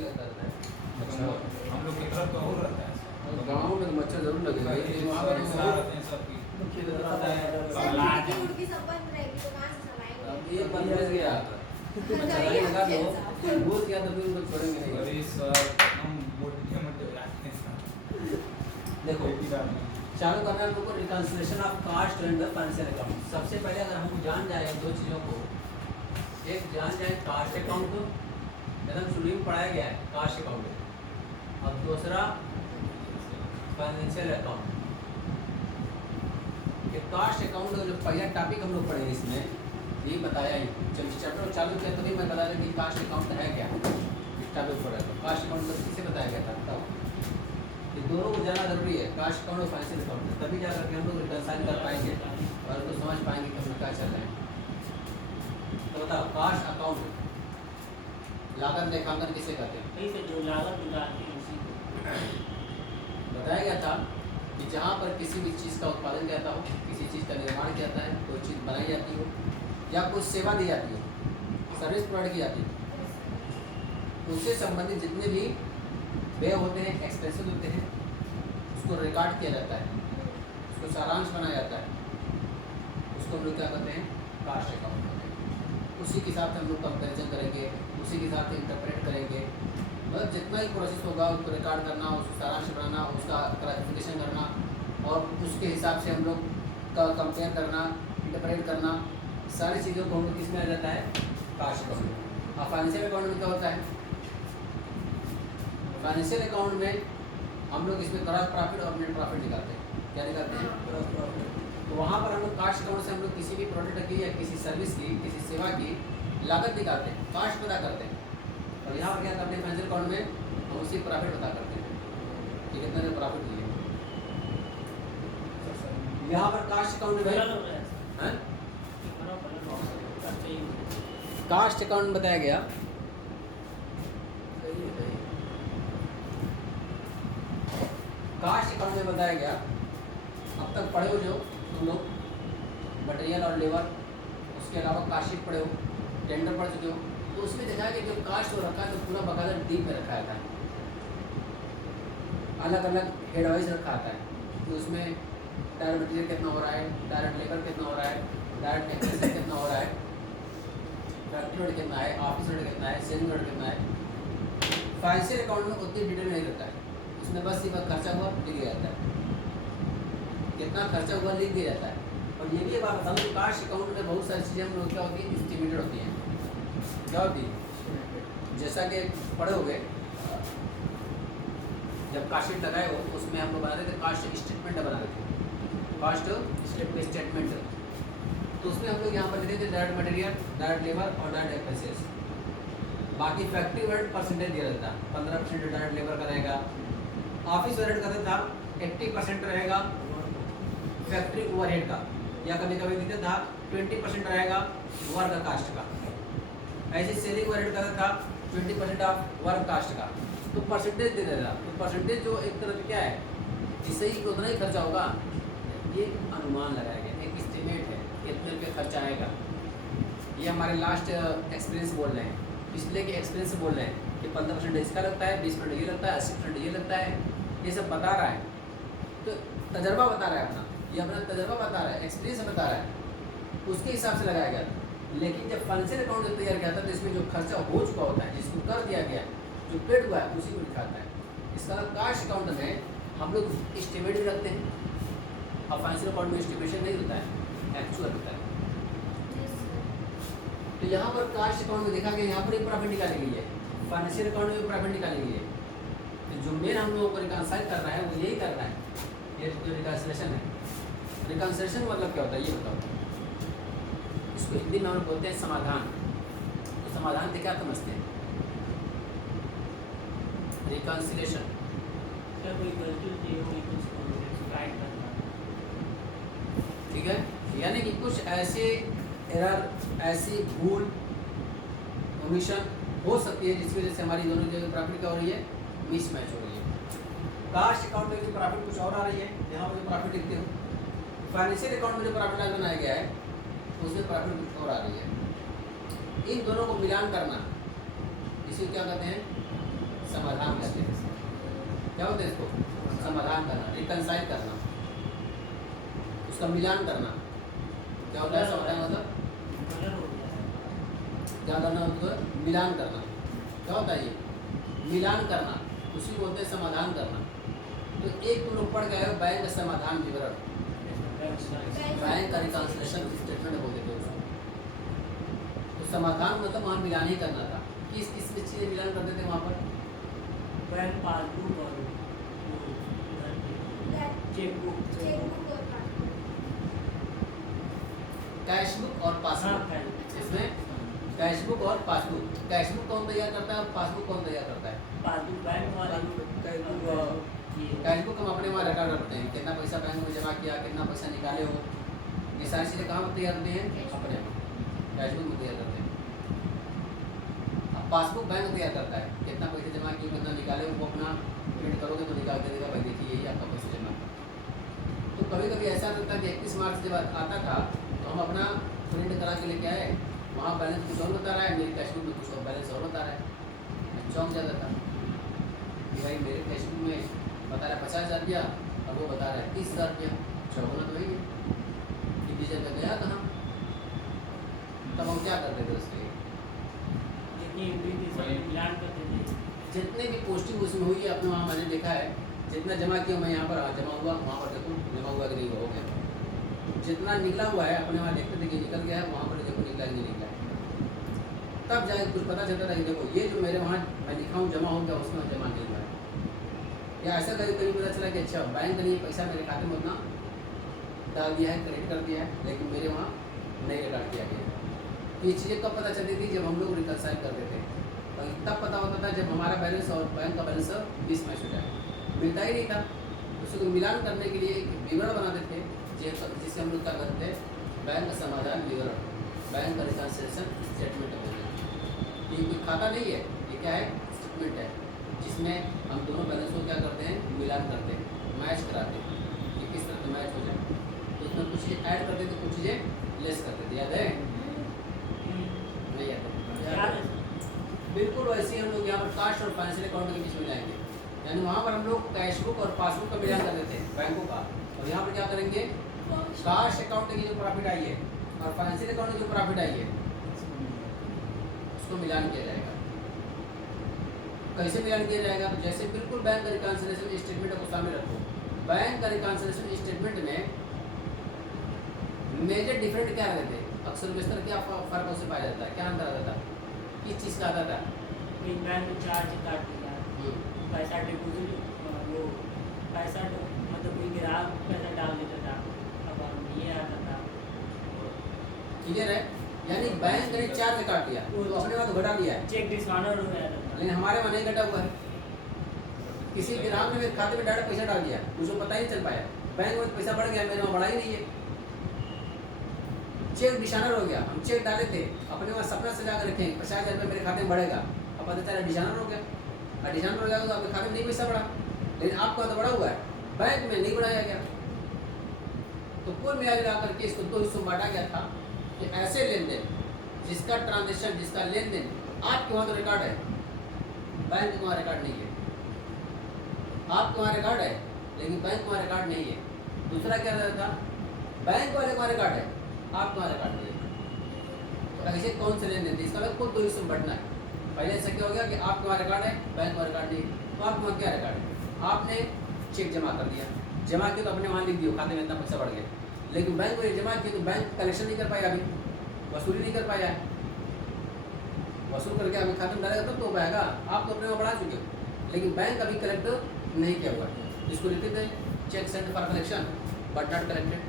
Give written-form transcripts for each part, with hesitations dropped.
ही लगता रहता है। अच्छा, हम लोग की तरफ तो और रहता है गाँव में तो मच्छर जरूर लगेगा, लेकिन वहाँ पर रहता है सबकी मुर्गी सब बंद रहेगी तो कहाँ से अब चलाएंगे? ये बंद हो गया, मच्छरदानी लगा दो, घुस गया तो फिर उनको छोड़ेंगे नहीं। अरे सर हम मोटे मोटे रहते हैं सर। देखो चालू करना है हम लोग को reconciliation of cost and financial account. सबसे पहले अगर हम जान जाए दो चीज़ों को, एक जान जाए कास्ट अकाउंट को, एकदम शुरू में पढ़ाया गया है कास्ट अकाउंट, और दूसरा फाइनेंशियल अकाउंट। ये कास्ट अकाउंट का जो पहला टॉपिक हम लोग पढ़े इसमें ये बताया ही, जब चैप्टर चालू किया तभी मैं बता रहा कि कास्ट अकाउंट है क्या, इस टॉपिक पर है। तो कास्ट अकाउंट का किसे बताया गया था बताओ? ये दोनों को जाना जरूरी है, कास्ट अकाउंट और फाइनेंशियल अकाउंट, तभी जा करके हम लोग रिकंसाइल कर पाएंगे और उसको समझ पाएंगे कि हम क्या चल रहे हैं। तो बताओ कास्ट अकाउंट लागत लेखांकन किसे कहते हैं? जो लागत निकालती है उसी को बताया गया था कि जहाँ पर किसी भी चीज़ का उत्पादन किया जाता हो, किसी चीज़ का निर्माण किया जाता है, कोई चीज़ बनाई जाती हो या कोई सेवा दी जाती हो, सर्विस प्रोवाइड की जाती है, उससे संबंधित जितने भी व्यय होते हैं, एक्सपेंसेस होते हैं, उसको रिकॉर्ड किया जाता है, उसको सारांश बनाया जाता है, उसको हम लोग क्या कहते हैं? कास्ट अकाउंट कहते हैं। उसी के साथ हम लोग कंपेरिजन करेंगे, उसी के साथ इंटरप्रेट करेंगे, मतलब जितना ही प्रोसेस होगा उसको रिकॉर्ड करना, उसको सारांश बनाना, उसका क्लासिफिकेशन करना और उसके हिसाब से हम लोग का कंपेयर करना, इंटरप्रेट करना, सारी चीज़ों को हम लोग किस में आ जाता है? Cost account. और फाइनेंशियल अकाउंट में क्या होता है? फाइनेंशियल अकाउंट में हम लोग इसमें ग्रॉस प्रॉफिट और नेट प्रॉफिट निकालते हैं। क्या निकालते हैं? Gross profit. तो वहाँ पर हम लोग कास्ट अकाउंट से हम लोग किसी भी प्रोडक्ट की या किसी सर्विस की, किसी सेवा की लागत निकालते हैं, कास्ट पता करते हैं। और यहाँ पर क्या करते हैं? फाइनेंशियल अकाउंट में हम उसी प्रॉफिट पता करते हैं कि कितने ने प्रॉफिट दिए। यहाँ पर कास्ट अकाउंट में कास्ट अकाउंट बताया गया, कास्ट अकाउंट में बताया गया, अब तक पढ़े हो जो तुम लोग मटेरियल और लेबर, उसके अलावा कास्ट शीट पढ़े हो, टेंडर पढ़ चुके हो, तो उसमें देखा है कि जो कास्ट हो रखा है तो पूरा बकायदा डीप में रखा था, अलग अलग हेड वाइज रखा आता है कि उसमें डायरेक्ट मटेरियल कितना हो रहा है, डायरेक्ट लेबर कितना हो रहा है, डायरेक्ट एक्सपेंस कितना हो रहा है, फैक्ट्री रेट कितना है, ऑफिस रेट कितना है, सेलिंग रेट कितना है। फाइनेंशियल अकाउंट में उतनी डिटेल नहीं रहता है, उसमें बस ये खर्चा हुआ लिख दिया जाता है, कितना खर्चा हुआ लिख दिया जाता है। और ये भी एक बात बताऊँ कि कास्ट अकाउंट में बहुत सारी चीज़ें हम लोग क्या होती है? एस्टिमेटेड होती हैं। क्या होती है? जैसा कि पढ़े हो गए, जब कास्ट शीट लगाए हो तो उसमें हम लोग बना रहे थे कास्ट स्टेटमेंट बना रहे थे, कास्ट स्टेटमेंट। तो उसमें हम लोग यहाँ पर लिखे थे डायरेक्ट मटेरियल, डायरेक्ट लेबर और डायरेक्ट एक्सपेंसेस। बाकी फैक्ट्री ओवरहेड परसेंटेज दिया रहता है, 15% डायरेक्ट लेबर का रहेगा, ऑफिस ओवरहेड का था 80% रहेगा फैक्ट्री ओवरहेड का, या कभी कभी देते था 20% रहेगा वर्क कास्ट का। ऐसे सेलिंग ओवरहेड का था 20% ऑफ वर्क कास्ट का। तो परसेंटेज दे देगा, तो परसेंटेज जो एक तरह क्या है, इससे ही उतना ही खर्चा होगा, ये अनुमान लगाया गया, एक एस्टिमेट है कितने रुपये खर्चा आएगा। ये हमारे लास्ट एक्सपीरियंस बोल रहे हैं, पिछले के एक्सपीरियंस बोल रहे हैं कि 15% इसका लगता है, 20% ये लगता है, 80% ये लगता है, ये सब बता रहा है। तो तजर्बा बता रहा है अपना, ये अपना तजर्बा बता रहा है, एक्सपीरियंस बता रहा है, उसके हिसाब से लगाया गया था। लेकिन जब फाइनेंशियल अकाउंट तैयार किया था तो इसमें जो खर्चा हो चुका होता है, जिसको कर दिया गया, जो पेड हुआ है, उसी को दिखाता है। इसका कास्ट अकाउंट में हम लोग एस्टिमेट भी रखते हैं, और फाइनेंशियल अकाउंट में एस्टिमेशन नहीं होता है, एक्चुअल होता है। तो यहाँ पर कास्ट अकाउंट में देखा गया, यहाँ पर एक प्रॉफिट निकाली गई है, फाइनेंशियल अकाउंट में भी प्रॉफिट निकाली गई है। तो जो मेन हम लोगों को रिकंसाइल करना है वो यही करना है, ये जो रिकंसिलेशन है। रिकंसिलेशन मतलब क्या होता है ये बताओ? इसको हिंदी में हम लोग बोलते हैं समाधान। तो समाधान से क्या समझते हैं? रिकंसिलेशन क्या कोई गलती होती है कोई कुछ राइट करना, ठीक है, यानी कि कुछ ऐसे एरर, ऐसी भूल, ओमिशन हो सकती है जिसकी वजह से हमारी दोनों जगह प्रॉफिट क्या हो रही है? मिसमैच हो रही है। कास्ट अकाउंट में जो प्रॉफिट कुछ और आ रही है, यहाँ पर जो प्रॉफिट लिखते हो, फाइनेंशियल अकाउंट में जो प्रॉफिट आज बनाया गया है उसमें प्रॉफिट कुछ और आ रही है। इन दोनों को मिलान करना, इसे क्या कहते हैं? समाधान करते हैं। क्या होता है इसको? समाधान करना, रिकंसाइल करना, उसका मिलान करना। क्या होता है समाधान मतलब? कलर हो गया है। क्या करना होता है? मिलान करना। क्या होता है ये? मिलान करना, उसी को बोलते हैं समाधान करना। तो एक तुम लोग पढ़ गए हो बैंक का समाधान विवरण, बैंक का रिकंसिलिएशन स्टेटमेंट बोलते थे उसको। तो समाधान मतलब वहाँ मिलान ही करना था। किस किस चीज़ें मिलान करते थे वहाँ पर? बैंक पासबुक और चेकबुक। चेकबुक और पासबुक। कैशबुक और पासबुक। इसमें कैशबुक और पासबुक। कैशबुक कौन तैयार करता है और पासबुक कौन तैयार करता है? पासबुक बैंक वाले कैशबुक हम अपने वहाँ रिकॉर्ड रखते हैं, कितना पैसा बैंक में जमा किया, कितना पैसा निकाले हो, ये सारी चीज़ें कहाँ पर तैयार करते हैं? अपने वहाँ कैशबुक में तैयार करते हैं। अब पासबुक बैंक तैयार करता है, कितना पैसे जमा किए, कितना निकाले हो, वो अपना प्रिंट करोगे तो निकाल के देगा, भाई देखिए यही आपका पैसा जमा। तो कभी कभी ऐसा होता है कि 31 मार्च जब आता था तो हम अपना प्रिंट करा के लेके आए, वहाँ बैलेंस कुछ और बता रहा है, मेरी कैशबुक में कुछ और बैलेंस और बता रहा है। मैं चौंक जाता था कि भाई मेरे कैशबुक में बता रहा है 50,000 रुपया और वो बता रहा है 30,000 रुपया, चौगुना तो वही है कि बीजे में गया कहाँ? तब हम क्या करते थे उसके? जितनी एंट्री थी सब मिलान करते थे। जितने भी पोस्टिंग उसमें हुई है अपने वहाँ मैंने देखा है, जितना जमा किया मैं यहाँ पर जमा हुआ, वहाँ पर देखो जमा हुआ कि नहीं हुआ, हो गया। जितना निकला हुआ है अपने वहाँ देखते थे कि निकल गया है, वहाँ पर देखो निकला कि नहीं निकला है। तब जाके कुछ पता चलता था कि देखो ये जो मेरे वहाँ मैं लिखा हूँ जमा हो गया, उसमें जमा नहीं हुआ है। या ऐसा कभी कभी पता चला कि अच्छा बैंक ने ये पैसा मेरे खाते में उतना डाल दिया है, क्रेडिट कर दिया है, लेकिन मेरे वहाँ नहीं रिकॉर्ड किया गया है। ये चीज़ें कब पता चलती थी? जब हम लोग रिकंसाइल करते थे, और तब पता होता था जब हमारा बैलेंस और बैंक का बैलेंस मिस मैच हो जाए, मिलता ही नहीं था। उसको मिलान करने के लिए एक विवरण बनाते थे जिसे हम लोग क्या करते थे? बैंक का समाधान विवरण, बैंक का रिकंसिलिएशन स्टेटमेंट बोलते हैं। ये कोई खाता नहीं है, ये क्या है? स्टेटमेंट है, जिसमें हम दोनों बैलेंस को क्या करते हैं? मिलान करते हैं, मैच कराते हैं कि किस तरह से मैच हो जाए। तो उसमें कुछ चीज़ें ऐड करते थे, कुछ चीज़ें लेस करते थे। याद है? नहीं याद है? याद है। बिल्कुल वैसे ही हम लोग यहाँ पर कास्ट और फाइनेंशियल अकाउंट के बीच में लाएंगे, यानी वहाँ पर हम लोग कैशबुक और पासबुक का मिलान कर देते हैं बैंकों का, और यहाँ पर क्या करेंगे? कास्ट अकाउंट की जो प्रॉफिट आई है और फाइनेंशियल अकाउंट की जो प्रॉफिट आई है उसको मिलान किया जाएगा। कैसे मिलान किया जाएगा? तो जैसे बिल्कुल बैंक का रिकंसिलिएशन स्टेटमेंट को सामने रखो। बैंक का रिकंसिलिएशन स्टेटमेंट में मेजर डिफरेंट क्या रहते थे? अक्सर बेशतर क्या फर्क उससे पाया जाता है? क्या अंतर आता था? किस चीज़ का आता था? कोई बैंक में चार्ज काट दिया, पैसा डिपोजिट वो पैसा मतलब कोई ग्राहक पैसा डाल देता था, अब ये आता था। क्लियर है? यानी बैंक ने चार्ज काट दिया तो अपने वहाँ तो घटा दिया है, चेक डिस्काउंट हो जाता था। लेकिन हमारे वहाँ नहीं घटा हुआ है। किसी ग्राहक ने मेरे खाते में डायरेक्ट पैसा डाल दिया, मुझे पता ही नहीं चल पाया, बैंक में पैसा बढ़ गया, मेरे वहाँ बढ़ा ही नहीं है। चेक डिशानर हो गया, हम चेक डाले थे अपने वहाँ सपना सजा कर रखे 50,000 रुपये मेरे खाते में बढ़ेगा, अब पता चला डिशानर हो गया। और डिशानर हो गया तो आपके खाते में नहीं पैसा बढ़ा, लेकिन आपका तो बढ़ा हुआ है, बैंक में नहीं बढ़ाया गया। तो कुल मिला करके इसको दो हिस्सों में बांटा गया था कि ऐसे लेन देन जिसका ट्रांजेक्शन, जिसका लेन देन आपके वहाँ तो रिकॉर्ड है, बैंक के वहाँ रिकॉर्ड नहीं है। आपके वहाँ रिकॉर्ड है लेकिन बैंक के वहाँ रिकॉर्ड नहीं है। दूसरा क्या रहता था? बैंक वाले का रिकॉर्ड है, आपके वहाँ रिकॉर्ड नहीं है। तो ऐसे कौन से लेन देन थे? इसका मतलब कुल दो हिस्सों में बढ़ना है। पहले ऐसा क्या हो गया कि आपके वहाँ रिकॉर्ड है, बैंक का रिकॉर्ड नहीं है। तो आपके वहाँ क्या रिकॉर्ड है? आपने चेक जमा कर दिया, जमा किया तो अपने वहाँ लिख दिया खाते में इतना पैसा बढ़ गया, लेकिन बैंक को ये जमा किया तो बैंक कलेक्शन नहीं कर पाया, अभी वसूली नहीं कर पाया है। वसूल करके अभी खाते में डालेगा तब तो हो पाएगा। आप तो अपने वहाँ बढ़ा चुके हो, लेकिन बैंक अभी कलेक्ट नहीं किया हुआ है। इसको लिखते थे cheque sent for collection but not collected.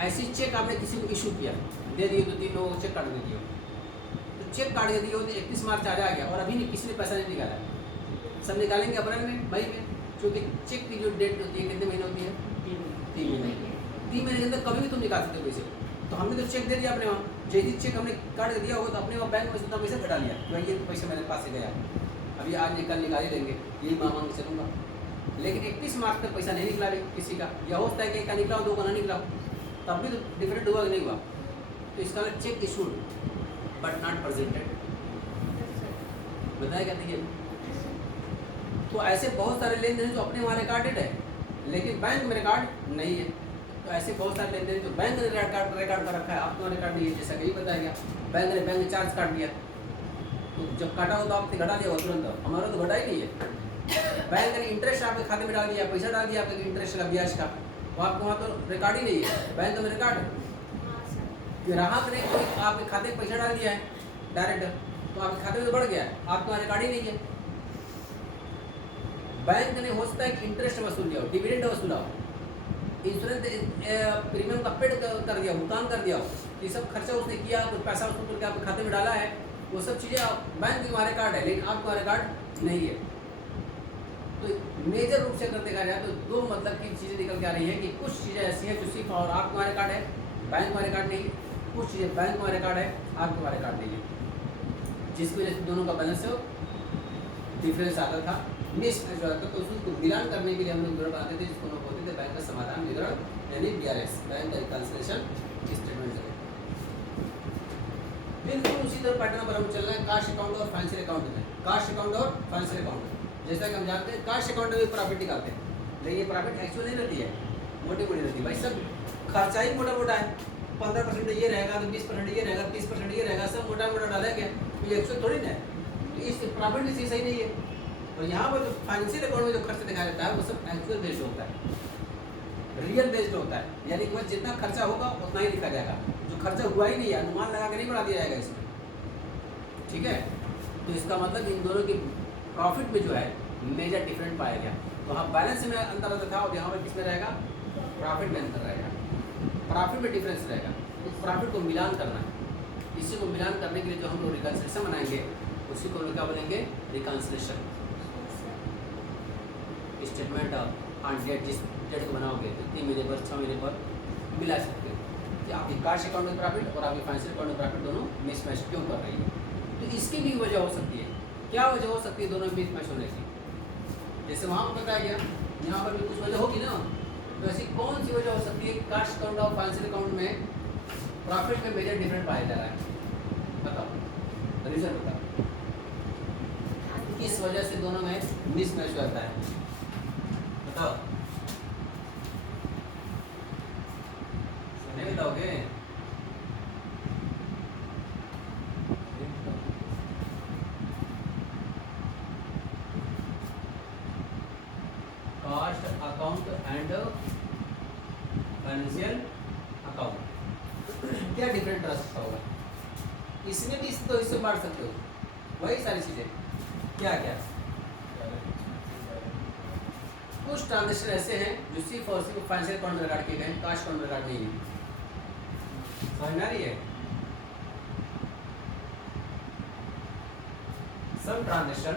ऐसी चेक आपने किसी को इशू किया, दे दिए तो 3 लोगों को चेक काट दे दिए, तो चेक काट दे दिए तो 31 मार्च आ गया और अभी किसी ने पैसा नहीं निकाला। सब निकालेंगे अप्रैल में, मई में, क्योंकि चेक की जो डेट होती है कितने महीने होती है? 3 महीने। 3 महीने के अंदर कभी भी तुम निकाल सकते हो पैसे। तो हमने तो चेक दे दिया अपने वहाँ, जैसे चेक हमने काट के दिया होगा तो अपने वहाँ बैंक में उतना पैसा घटा लिया, तो ये पैसा मेरे पास से गया, अभी आज निकल निकाल ही लेंगे, यही मांग चलूँगा। लेकिन 31 मार्च तक पैसा नहीं निकला किसी का, या हो सकता है कि एक का निकला हो, 2 का ना निकला हो, तब भी तो डिफरेंट हुआ कि नहीं हुआ। तो इसका check issued but not presented, बताया क्या देखिए। तो ऐसे बहुत सारे लेन देन जो अपने वहाँ रिकॉर्डेड है लेकिन बैंक में रिकॉर्ड नहीं है। तो ऐसे बहुत सारे लेन देन जो बैंक ने रिकॉर्ड कर रखा है आपके वहाँ रिकॉर्ड नहीं है, जैसा कहीं बताया गया बैंक ने बैंक चार्ज काट दिया, तो जब काटा हो तो आपसे घटा दिया हो तुरंत, हमारा तो घटा ही नहीं है। बैंक ने इंटरेस्ट आपके खाते में डाल दिया, पैसा डाल दिया आपके इंटरेस्ट का ब्याज का, तो आपको वहाँ तो रिकॉर्ड ही नहीं है, बैंक में रिकॉर्ड है। हाँ सर। ग्राहक ने कोई आपके खाते में पैसा डाल दिया है डायरेक्ट, तो आपके खाते में तो बढ़ गया है, आपके वहाँ रिकॉर्ड ही नहीं है। बैंक ने हो सकता है कि इंटरेस्ट वसूल दिया हो, डिविडेंड वसूला हो, इंश्योरेंस प्रीमियम का पेड कर दिया, भुगतान कर दिया हो, ये सब खर्चा उसने किया, कुछ पैसा वसूल करके आपके खाते में डाला है, वो सब चीज़ें बैंक के हमारे कार्ड है लेकिन आपका रिकॉर्ड नहीं है। तो मेजर रूप से अगर देखा जाए तो दो मतलब की चीज़ें निकल के आ रही है कि कुछ चीज़ें ऐसी हैं जो सिर्फ और आपका रिकॉर्ड है, बैंक का रिकॉर्ड नहीं है, कुछ चीज़ें बैंक का रिकॉर्ड है, आपका रिकॉर्ड नहीं है, जिसकी वजह से दोनों का बैलेंस डिफरेंस आता था, मिसमैच हो जाता था। तो उसको मिलान करने के लिए हम लोग विवरण बनाते थे जिसको हम बोलते थे बैंक का समाधान विवरण यानी BRS, बैंक का रिकंसिलिएशन स्टेटमेंट। बिल्कुल उसी तरह पैटर्न पर हम चल रहे हैं कास्ट अकाउंट और फाइनेंशियल अकाउंट में। कास्ट अकाउंट और फाइनेंशियल अकाउंट जैसा कि हम जानते हैं कास्ट अकाउंट में भी प्रॉफिट निकालते हैं, लेकिन ये प्रॉफिट एक्चुअल नहीं रहती है, मोटी मोटी रहती है भाई, सब खर्चा ही मोटा मोटा है, 15% ये रहेगा तो 20% ये रहेगा, 30% ये रहेगा, सब मोटा मोटा डाला गया, तो ये एक्चुअल थोड़ी ना है, तो इस प्रॉफिट भी चीज़ सही नहीं है। और यहाँ पर जो फाइनेंशियल अकाउंट में जो खर्च दिखाया जाता है वो सब एक्चुअल बेस्ड होता है, रियल बेस्ड होता है, यानी कि जितना खर्चा होगा उतना ही लिखा जाएगा, जो खर्चा हुआ ही नहीं है अनुमान लगा के नहीं बढ़ा दिया जाएगा इसमें, ठीक है। तो इसका मतलब इन दोनों की प्रॉफिट में जो है मेजर डिफरेंट पाया गया। तो हाँ बैलेंस में अंतर रहता था और यहाँ पर किसमें रहेगा, प्रॉफिट में अंतर रहेगा, प्रॉफिट में डिफरेंस रहेगा। तो प्रॉफिट को मिलान करना है, इसी को मिलान करने के लिए जो हम लोग रिकंसिलिएशन बनाएंगे उसी को हम लोग क्या बोलेंगे, रिकंसिलिएशन स्टेटमेंट ऑन डेट, जिस डेट को बनाओगे तो 3 महीने पर 6 महीने पर मिला सकते हो कि आपकी कास्ट अकाउंट में प्रॉफिट और आपकी फाइनेंशियल अकाउंट में प्रॉफिट दोनों मिसमैच क्यों कर रही है। तो इसकी भी वजह हो सकती है, क्या वजह हो सकती है दोनों मिसमैच होने की, जैसे वहाँ पर बताया गया यहाँ पर भी कुछ वजह होगी ना, तो ऐसी कौन सी वजह हो सकती है कास्ट अकाउंट और फाइनेंशियल अकाउंट में प्रॉफिट में मेजर डिफरेंट पाया जा रहा है, बताओ रीजन बताओ, किस वजह से दोनों में मिसमैच होता है, बताओ नहीं बताओगे, cost account and financial account क्या डिफरेंट रह सकता होगा, इसमें भी तो इससे बांट सकते हो, वही सारी चीजें क्या क्या। कुछ ट्रांजेक्शन ऐसे हैं जो सिर्फ और सिर्फ फाइनेंशियल अकाउंट में रिकॉर्ड किए गए हैं, कास्ट अकाउंट में रिकॉर्ड नहीं है, समझ आ रही है। सब transaction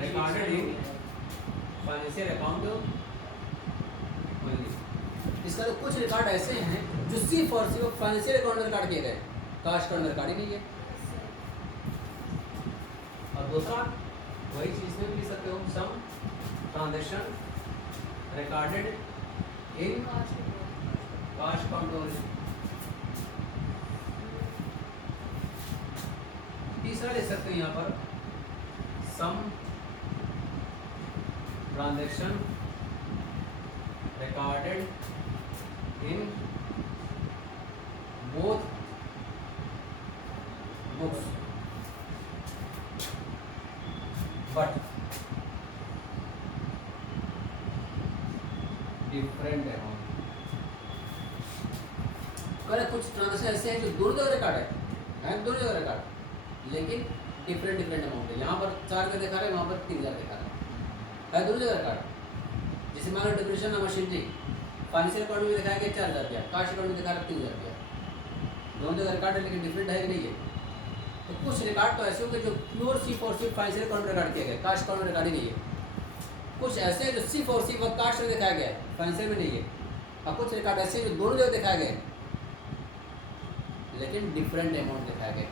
recorded in financial account only, इसका तो कुछ रिकॉर्ड ऐसे हैं जो सिर्फ और सिर्फ फाइनेंशियल अकाउंट में रिकॉर्ड किए गए, कास्ट अकाउंट में रिकॉर्ड ही नहीं है। और दूसरा वही चीज में भी सकते हो, some transaction recorded in cost account only. तीसरा ले सकते हैं यहाँ पर some transaction recorded in both books but different amount. कुछ ट्रांजेक्शन ऐसे हैं जो दोनों जगह रिकॉर्ड है दोनों जगह रिकॉर्ड, लेकिन डिफरेंट अमाउंट है, यहाँ पर 4 का दिखा रहा है, वहाँ पर 3000 दिखा रहा है दोनों जगह रिकॉर्ड। जैसे मान लो depreciation of machinery financial account में दिखाया गया 4000 रुपया, कास्ट अकाउंट में दिखा रहा है 3000 रुपया, दोनों जगह रिकॉर्ड है लेकिन डिफरेंट है कि नहीं है। तो कुछ रिकॉर्ड तो ऐसे होंगे जो प्योर सिर्फ और सिर्फ फाइनेंशियल अकाउंट में रिकॉर्ड किया गया, कास्ट अकाउंट में रिकॉर्ड ही नहीं है। कुछ ऐसे हैं जो सिर्फ और सिर्फ कास्ट में दिखाया गया है, फाइनेंशियल में नहीं है। और कुछ रिकॉर्ड ऐसे हैं जो दोनों जगह दिखाए गए लेकिन डिफरेंट अमाउंट दिखाया गया।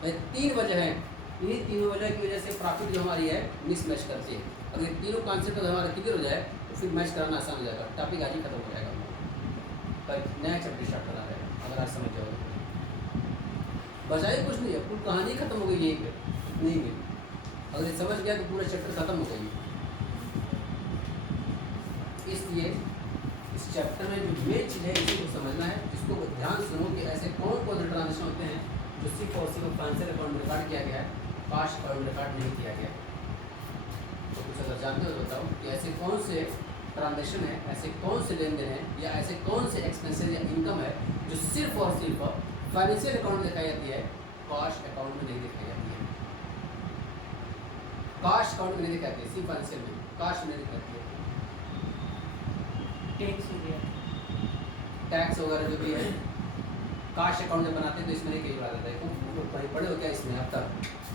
तो 3 वजह हैं, इन्हीं तीनों वजह की वजह से प्रॉफिट जो हमारी है मिसमैच करती है। अगर ये तीनों कॉन्सेप्ट अगर हमारा क्लियर हो जाए तो फिर मैच कराना आसान हो जाएगा, टॉपिक आज ही खत्म हो जाएगा, पर नया चैप्टर स्टार्ट करना रहेगा अगर आज समझ जाओगे। बचा ही कुछ नहीं है, पूरी कहानी खत्म हो गई यहीं पे, नहीं गई। अगर ये समझ गया तो पूरा चैप्टर खत्म हो गई। इसलिए इस चैप्टर में जो मेन चीज़ है इसी को समझना है, इसको ध्यान सुनो कि ऐसे कौन कौन से ट्रांजेक्शन होते हैं जो सिर्फ और सिर्फ फाइनेंशियल अकाउंट में रिकॉर्ड किया गया है, काश अकाउंट में रिकॉर्ड नहीं किया गया। तो कुछ अगर जानते हो तो बताओ कि ऐसे कौन से ट्रांजेक्शन है, ऐसे कौन से लेन देन है, या ऐसे कौन से एक्सपेंसेस या इनकम है जो सिर्फ और सिर्फ फाइनेंशियल अकाउंट में दिखाई जाती है, काश अकाउंट में नहीं दिखाई जाती है। काश अकाउंट में नहीं दिखाती है, सिर्फ फाइनेंशियल में, काश में नहीं दिखाती है। टैक्स हो गया, टैक्स वगैरह जो भी है काश अकाउंट में बनाते हैं तो इसमें नहीं कहीं बना देता है। कहीं पढ़े हो क्या इसमें अब तक?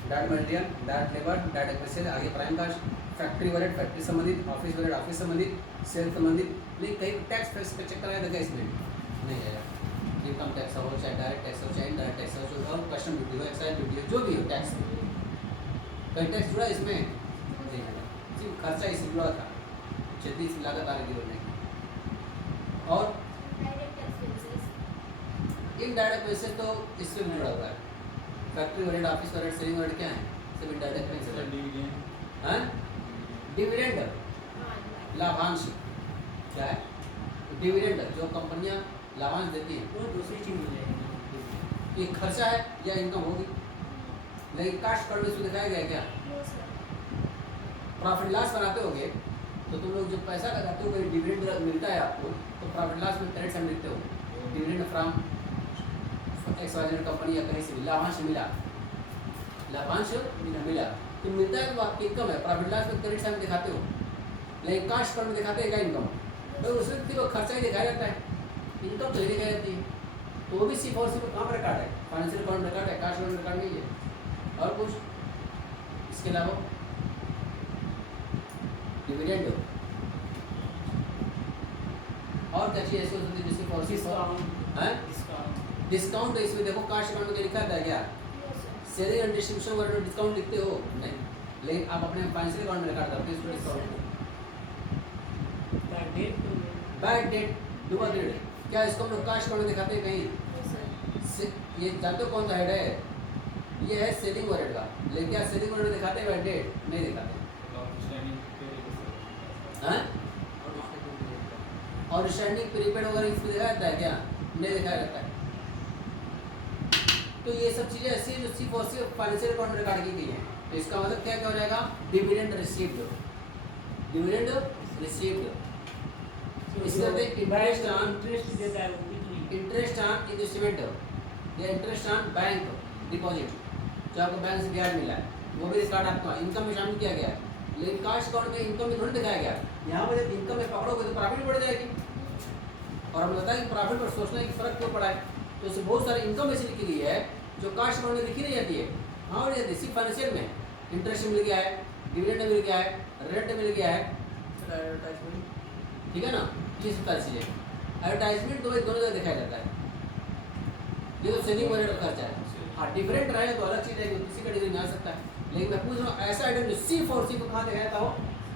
Direct material, direct labour, direct expenses, आगे prime cost, factory overhead, factory संबंधित, ऑफिस ओवरहेड, ऑफिस संबंधित, सेल संबंधित, नहीं कहीं टैक्स फैक्स पे चेक कराया था क्या इसमें? नहीं आया। इनकम टैक्स हो, चाहे डायरेक्ट टैक्स हो, चाहे इनडायरेक्ट टैक्स हो, और कस्टम ड्यूटी हो, एक्साइज ड्यूटी हो, जो भी हो टैक्स, कहीं टैक्स जुड़ा इसमें? नहीं आया। सिर्फ खर्चा इससे जुड़ा था, जल्दी से लागत आ रही है। और डायरेक्ट एक्सपेंसेस, इनडायरेक्ट एक्सपेंसेस तो इससे भी जुड़ा हुआ है। Factory overhead, office overhead, selling overhead क्या है? सब इनडायरेक्ट एक्सपेंसेस है। डिविडेंड, हैं? डिविडेंड, हाँ लाभांश क्या है? डिविडेंड जो कंपनियां लाभांश देती हैं, वो दूसरी चीज़ हो जाएगी। ये खर्चा है या इनकम होगी? लेकिन काश अकाउंट में इसमें दिखाया गया क्या? नो सर, प्रॉफिट लॉस बनाते होगे तो तुम लोग जब पैसा लगाते हो, कोई डिविडेंड मिलता है आपको, तो प्रॉफिट लॉस में क्रेडिट हम लिखते हो, डिविडेंड फ्रॉम XYZ कंपनी या कहीं से भी लाभांश मिला, लाभांश मिला तो मिलता है तो आपकी इनकम है, प्रॉफिट लॉस में क्रेडिट हम दिखाते हो। लेकिन काश अकाउंट में दिखाते हैं क्या इनकम? तो उसमें सिर्फ खर्चा ही दिखाया जाता है, इनकम तो दिखाई जाती है। तो वो भी सिर्फ और सिर्फ कहाँ पर रिकॉर्ड है? फाइनेंशियल अकाउंट रिकॉर्ड है, काश अकाउंट रिकॉर्ड नहीं है। और कुछ इसके अलावा डिविडेंड और क्या चीज़ ऐसी होती है जिससे पॉलिसी डिस्काउंट, है? डिस्काउंट, डिस्काउंट तो इसमें देखो काश अकाउंट में लिखा था क्या? No sir, selling and distribution वगैरह में डिस्काउंट लिखते हो? नहीं, लेकिन आप अपने फाइनेंशियल अकाउंट में रिकॉर्ड करते हो इसमें डिस्काउंट। बैड डेट हो गया, बैड डेट, डुबा डेट, क्या इसको हम लोग काश अकाउंट में दिखाते हैं कहीं? नो सर, ये जानते हो कौन सा हेड है? ये है सेलिंग ओवरहेड का, लेकिन क्या सेलिंग ओवरहेड में दिखाते हैं बैड डेट? नहीं दिखाते हैं। और स्टैंडिंग प्रीपेड वगैरह इसमें दिखाया जाता है क्या? नहीं दिखाया जाता है। तो ये सब चीज़ें ऐसी हैं जो सिर्फ और सिर्फ फाइनेंशियल अकाउंट में रिकॉर्ड की गई हैं। तो इसका मतलब क्या क्या हो जाएगा? डिविडेंड रिसीव्ड, डिविडेंड रिसीव्ड, इसमें होते हैं इंटरेस्ट ऑन, इंटरेस्ट देता है वो कितनी, इंटरेस्ट ऑन इन्वेस्टमेंट या इंटरेस्ट ऑन बैंक डिपॉजिट, जो आपको बैंक से ब्याज मिला है, वो भी रिकॉर्ड आपका इनकम में शामिल किया गया है। लेकिन काश अकाउंट में इनकम में थोड़ी दिखाया गया। यहाँ पर जब इनकम में पकड़ोगे तो प्रॉफिट बढ़ जाएगी, और हम बताएं कि प्रॉफिट पर सोचना है कि फर्क क्यों पड़ा है। तो उससे बहुत सारी इनकम ऐसी लिखी गई है जो काश अकाउंट में लिखी नहीं जाती है। हाँ बढ़ जाती है, सिर्फ फाइनेंशियल में इंटरेस्ट मिल गया है, डिविडेंड मिल गया है, रेंट मिल गया है, एडवर्टाइजमेंट, ठीक है ना, ये सब सारी चीज़ें। एडवर्टाइजमेंट तो भाई दोनों जगह दिखाया जाता है, ये तो सेलिंग ओवरहेड का खर्चा है। हाँ डिफरेंट रहे तो अलग चीज़ है कि किसी का डिग्री आ सकता है, लेकिन मैं पूछ रहा हूँ ऐसा आइटम जो सिर्फ और सिर्फ कहाँ दिखाया था हो?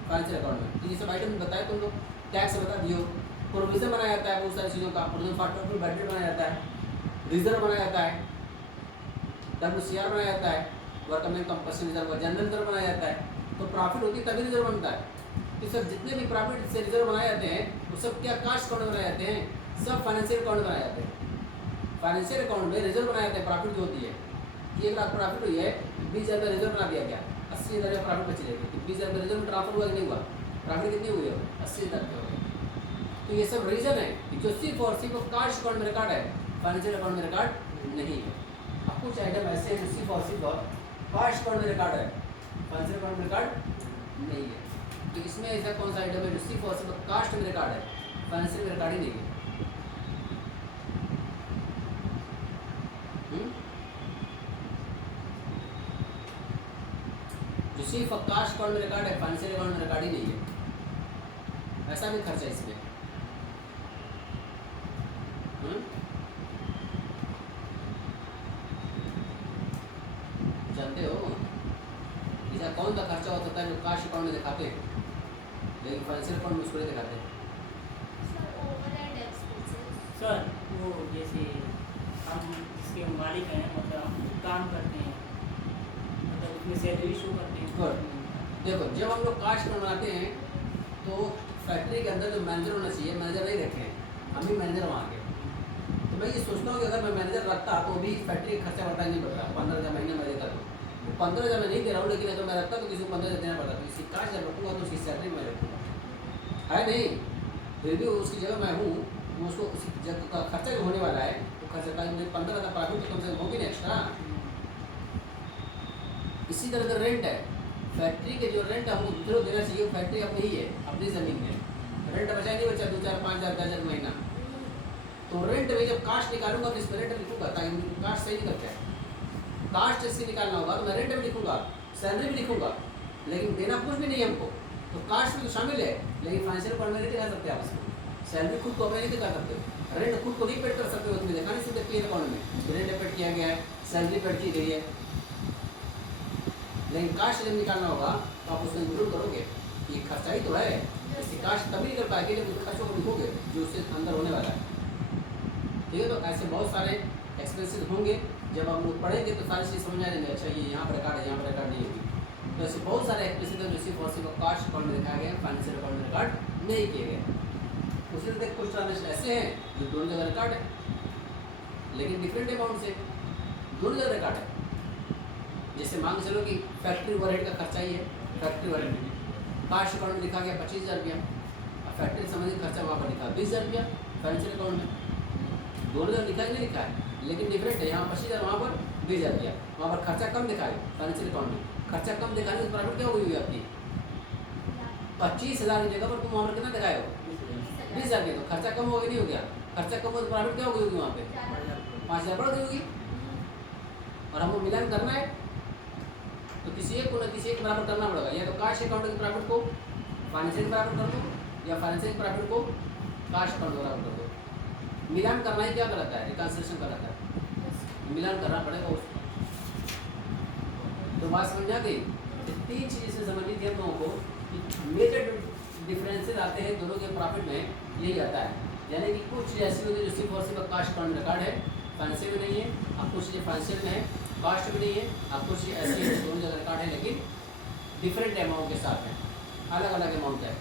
फाइनेंशियल अकाउंट में। तो ये सब आइटम बताया तुम लोग, टैक्स बता दियो, प्रोविजन बनाया जाता है बहुत सारी चीज़ों का, प्रोविजन फॉर टोटल बजट बनाया जाता है, रिजर्व बनाया जाता है, WCR बनाया जाता है, workman compulsory reserve, general reserve बनाया जाता है। तो प्रॉफिट होती है तभी रिजर्व बनता है। तो सब जितने भी प्रॉफिट से रिजर्व बनाए जाते हैं वो सब क्या काश अकाउंट में बनाए जाते हैं? सब फाइनेंशियल अकाउंट बनाए जाते हैं। फाइनेंशियल अकाउंट में रिजर्व बनाए जाते हैं, प्रॉफिट जो होती है 1 लाख प्रॉफिट हुई है, 20,000 का रिजर्व बना दिया गया, 80,000 का प्रॉफिट बची रहेगी। तो 20,000 का रिजर्व में ट्रांसफर हुआ कि नहीं हुआ? प्रॉफिट कितनी हुई है? 80,000 की हो गई। तो ये सब रीजन है कि जो सिर्फ और सिर्फ काश अकाउंट में रिकॉर्ड है, फाइनेंशियल अकाउंट में रिकॉर्ड नहीं है। अब कुछ आइटम ऐसे हैं जो सिर्फ और सिर्फ काश अकाउंट में रिकॉर्ड है, फाइनेंशियल अकाउंट में रिकॉर्ड नहीं है। तो इसमें ऐसा कौन सा आइटम है जो सिर्फ और सिर्फ कास्ट में रिकॉर्ड है, फाइनेंशियल में रिकॉर्ड ही नहीं है? जो सिर्फ कास्ट अकाउंट में रिकॉर्ड है, फाइनेंशियल अकाउंट में रिकॉर्ड ही नहीं है, ऐसा भी खर्चा है इसमें। जानते हो ऐसा कौन सा खर्चा होता है जो कास्ट अकाउंट में दिखाते हैं लेकिन फाइनेंशियल अकाउंट में उसको नहीं दिखाते हैं? सर ओवरहेड एक्सपेंसेस, सर वो जैसे हम इसके इसके मालिक हैं, मतलब हम काम करते हैं, मतलब उसमें सैलरी शो करते हैं। Good. देखो जब हम लोग कास्ट में बनाते हैं तो फैक्ट्री के अंदर जो मैनेजर होना चाहिए, मैनेजर नहीं रखे हैं, हम ही मैनेजर वहाँ के। तो मैं ये सोचता हूँ कि अगर मैं मैनेजर रखता तो भी फैक्ट्री का खर्चा बढ़ता नहीं पड़ता, 15,000 महीने में देता तो 15,000 मैं नहीं दे रहा हूँ, लेकिन अगर मैं रखता तो किसी को 15,000 देना पड़ता। तो इसी कास्ट जब रखूँगा तो उसकी सैलरी मैं रखूँगा, है नहीं? फिर भी उसकी जगह मैं हूँ, वो उसको उसी जगह का खर्चा जो होने वाला है तो खर्चा का 15,000 प्रॉफिट तो कम से कम होगी ना एक्स्ट्रा। इसी तरह का रेंट है, फैक्ट्री के जो रेंट हमको दूसरों देना चाहिए, फैक्ट्री अपनी ही है, अपनी ज़मीन है, रेंट बचा नहीं बचा 2, 4, 5 हज़ार 10,000 महीना। तो रेंट में जब कास्ट निकालूंगा तो इसमें रेंट लिखूंगा, ताकि कास्ट सही नहीं करता है। कास्ट इससे निकालना होगा तो मैं रेंट भी लिखूंगा, सैलरी भी लिखूंगा, लेकिन देना कुछ भी नहीं है हमको। तो कास्ट में तो शामिल है, लेकिन फाइनेंशियल अकाउंट में नहीं दिखा सकते आप इसको। सैलरी खुद को अपने नहीं दिखा सकते, रेंट खुद को नहीं पेड कर सकते, उसमें दिखा नहीं सकते पी अकाउंट में रेंट पेड किया गया है, सैलरी पेड की गई है। लेकिन कास्ट जब निकालना होगा तो आप उसमें जरूर करोगे, ये खर्चा ही तो है, इसकी कास्ट तभी निकल पाएगी जब उस खर्चों को लिखोगे जो उससे अंदर होने वाला है। ठीक है, तो ऐसे बहुत सारे एक्सपेंसेस होंगे, जब हम लोग पढ़ेंगे तो सारी चीज़ समझ आ जाएंगे, अच्छा ये यहाँ पर रिकॉर्ड है, यहाँ पर रिकॉर्ड नहीं होगी। तो ऐसे बहुत सारे एक्सपेंसेस हैं जो सिर्फ और सिर्फ कास्ट अकाउंट में दिखाए गए, फाइनेंशियल अकाउंट में रिकॉर्ड नहीं किए गए। उसी तरह कुछ ट्रांजेक्शन ऐसे हैं जो दोनों जगह रिकॉर्ड है, लेकिन डिफरेंट अमाउंट से दोनों जगह रिकॉर्ड है। जैसे मान चलो कि फैक्ट्री ओवरहेड का खर्चा ही है, फैक्ट्री ओवरहेड कास्ट अकाउंट में लिखा गया 25,000 रुपया, और फैक्ट्री संबंधित खर्चा वहाँ पर लिखा 20,000 रुपया फाइनेंशियल अकाउंट में। दोनों जगह लिखा ही नहीं लिखा है, लेकिन डिफरेंट है, यहाँ 25,000 वहाँ पर 20,000 रुपया, वहाँ पर खर्चा कम दिखा है फाइनेंशियल अकाउंट में। खर्चा कम दिखाने से प्रॉफिट क्या हुई आपकी? 25,000 की जगह पर तुम वहाँ पर कितना दिखाए हो? 20,000 के। तो खर्चा कम हो गया नहीं हो गया? खर्चा कम हो तो प्रॉफिट क्या हो गई होगी वहाँ पे? 5,000 बढ़ गई होगी। और हमको मिलान करना है तो किसी एक को ना किसी एक बराबर करना पड़ेगा, या तो कास्ट अकाउंट के प्रॉफिट को फाइनेंशियल के बराबर कर दो, या फाइनेंशियल के प्रॉफिट को कास्ट अकाउंट के बराबर कर दो। मिलान करना ही क्या कराता है? रिकन्सिलिएशन कराता है, मिलान करना पड़ेगा उसको। तो बात समझ आ गई? तीन चीज़ें से समझनी थी हम लोगों को कि मेजर डिफरेंसेस आते हैं दोनों के प्रॉफिट में, यही आता है। यानी कि कुछ चीज़ें ऐसी होती है जो सिर्फ और सिर्फ कास्ट अकाउंट में रिकॉर्ड है, फाइनेंशियल में नहीं है, अब कुछ चीज़ें फाइनेंशियल में है, कास्ट में नहीं है, अब कुछ चीज़ें ऐसी है दोनों जगह रिकॉर्ड है, लेकिन डिफरेंट अमाउंट के साथ है, अलग अलग अमाउंट है,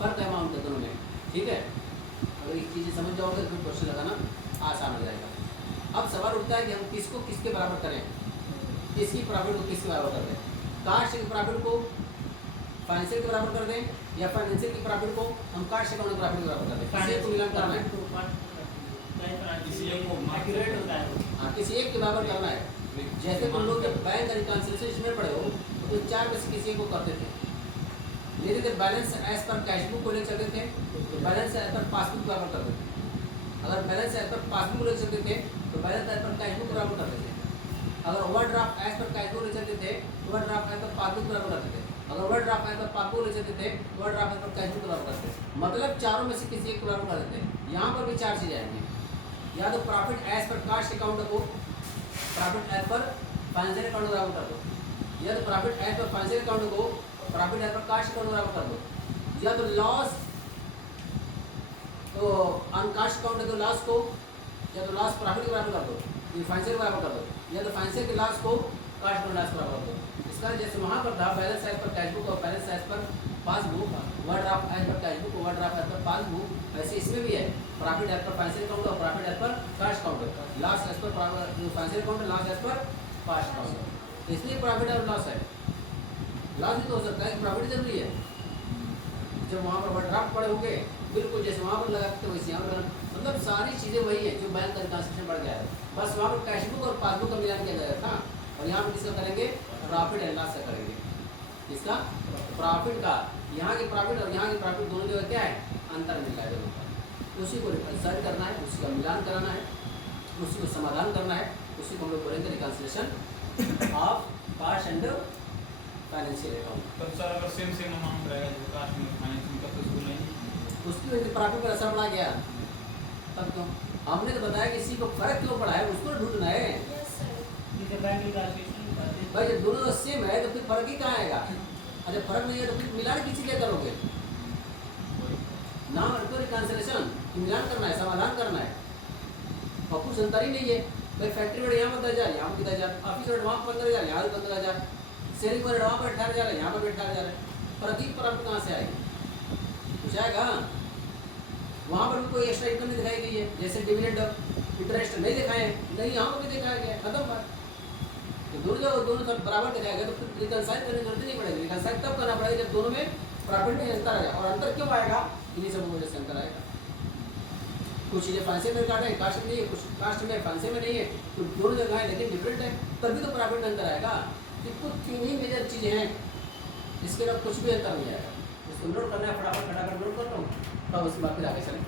फर्क अमाउंट है दोनों में। ठीक है, अगर ये चीज़ें समझ जाओगे तो क्वेश्चन लगाना आसान हो जाएगा। अब सवाल उठता है कि हम किसको किसके बराबर करें, किसकी प्रॉफिट को किसके बराबर कर दें? कास्ट की प्रॉफिट को फाइनेंशियल के बराबर कर दें, या फाइनेंशियल की प्रॉफिट को हम कास्ट अकाउंट के प्रॉफिट के बराबर कर दें? किसी एक को मिलान करना है, किसी एक को एक्यूरेट होता है। हाँ, किसी एक के बराबर करना है। जैसे तुम लोग जब बैंक रिकन्सिलिएशन इसमें पढ़े हो तो 4 में से किसी एक को करते थे, लेते थे balance as per cash book को ले चलते थे, तो बैलेंस एज पर पासबुक बराबर करते थे। अगर बैलेंस एज पर पासबुक ले चलते थे तो balance as per cash book बराबर करते थे। अगर overdraft as per cash book ले चलते थे तो ओवरड्राफ्ट एज पर पासबुक बराबर करते थे। अगर ओवरड्राफ्ट एज पर पासबुक ले चलते थे तो overdraft as per cash book बराबर करते थे। मतलब चारों में से किसी एक को बराबर कर देते हैं। यहाँ पर भी 4 चीज़ें आएंगी, या तो profit as per cost account को profit as per financial account बराबर कर दो, या तो profit as per financial account को profit as per cost account बराबर कर दो, या तो लॉस तो अनकास्ट अकाउंट के लॉस को या तो लॉस प्रॉफिट के बराबर कर दो, ये फाइनेंशियल बराबर कर दो, या तो फाइनेंशियल के लॉस को कास्ट पर लॉस बराबर कर दो। इसका जैसे वहाँ पर था balance as per cash book और balance as per passbook, overdraft as per cash book, overdraft as per passbook, वैसे इसमें भी है profit as per financial account और profit as per cost account, loss as per financial account, loss as per cost account. इसलिए profit और loss है, loss भी तो हो सकता है कि प्रॉफिट जरूरी है। जब वहाँ पर ओवरड्राफ्ट पड़े होंगे बिल्कुल जैसे वहाँ पर लगाते थे वैसे यहाँ पर, मतलब सारी चीज़ें वही है जो बैंक का रिकन्सिलिएशन बढ़ गया है। बस वहाँ पर कैश बुक और पासबुक का मिलान किया गया था, और यहाँ पर किसका करेंगे? प्रॉफिट एंड लॉस का करेंगे। इसका प्रॉफिट का, यहाँ के प्रॉफिट और यहाँ के प्रॉफिट दोनों जगह क्या है? अंतर मिल रहा है दोनों का। उसी को रिकन्सिल करना है, उसी का मिलान कराना है, उसी को समाधान करना है, उसी को हम लोग बोलेंगे reconciliation of cost and financial account. तब सर अगर सेम अमाउंट रहेगा जो कास्ट में फाइनेंस में, तब तो उसको नहीं, उसकी वजह से प्रॉफिट पर असर पड़ा गया। तब क्यों? हमने तो बताया कि इसी को फर्क क्यों पड़ा है उसको ढूंढना है। जैसे बैंक रिकन्सिलिएशन करते हैं, भाई जब दोनों सेम है तो फिर फर्क ही कहाँ आएगा? अगर फर्क नहीं है तो फिर मिलान किसी लिए करोगे? नाम रखो रिकन्सिलिएशन, मिलान करना है, समाधान करना है, और कुछ अंतर ही नहीं है। भाई फैक्ट्री में यहाँ 15,000, यहाँ 15,000, ऑफिस में वहाँ 15,000, यहाँ भी 15,000, शेयरिंग में वहाँ पर 18,000, यहाँ पर भी 18,000 है। प्रतीक प्राप्त कहाँ से आएगी? कुछ आएगा? वहाँ पर भी कोई एक्स्ट्रा इनकम नहीं दिखाई गई है, जैसे डिविडेंड इंटरेस्ट नहीं दिखाए, नहीं यहाँ पर भी दिखाया गया, खत्म बात। तो दोनों सब बराबर दिखाया गया तो फिर रिकनसाइल करने की जरूरत नहीं पड़ेगी। रिकनसाइल तब करना पड़ेगा जब दोनों में प्रॉफिट में अंतर आएगा। और अंतर क्यों आएगा? इन्हीं सब वजह से अंतर आएगा। कुछ चीज़ें फांसी में काटा है, कास्ट में नहीं है, कुछ कास्ट में फांसी में नहीं है, तो दोनों जगह है लेकिन डिफरेंट है, तभी तो प्रॉफिट में अंतर आएगा। कि कुछ तीन ही मेजर चीज़ें हैं, इसके बाद कुछ भी अंतर नहीं आएगा। इसको नोट करना है, फटाफट नोट कर लो, तब उसके बाद फिर आगे चलें।